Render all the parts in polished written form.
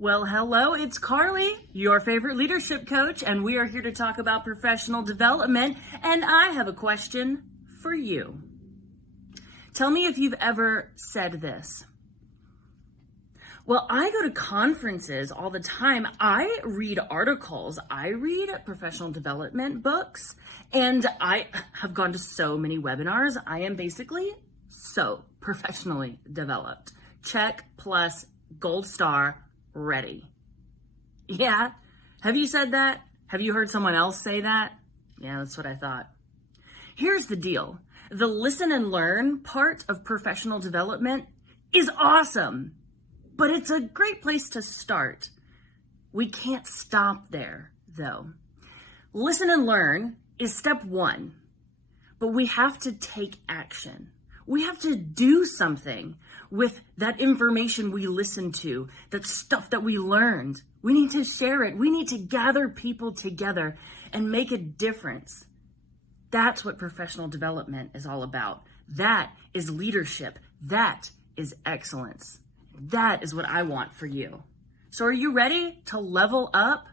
Well, hello, it's Carly, your favorite leadership coach, and we are here to talk about professional development. And I have a question for you. Tell me if you've ever said this. Well, I go to conferences all the time. I read articles. I read professional development books, and I have gone to so many webinars. I am basically so professionally developed. Check plus gold star ready. Yeah. Have you said that? Have you heard someone else say that? Yeah, that's what I thought. Here's the deal. The listen and learn part of professional development is awesome, but it's a great place to start. We can't stop there, though. Listen and learn is step one, but we have to take action. We have to do something with that information we listened to, that stuff that we learned. We need to share it. We need to gather people together and make a difference. That's what professional development is all about. That is leadership. That is excellence. That is what I want for you. So are you ready to level up?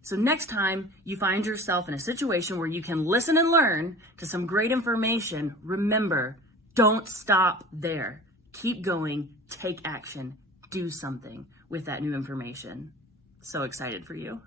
So next time you find yourself in a situation where you can listen and learn to some great information, remember, don't stop there. Keep going, take action, do something with that new information. So excited for you.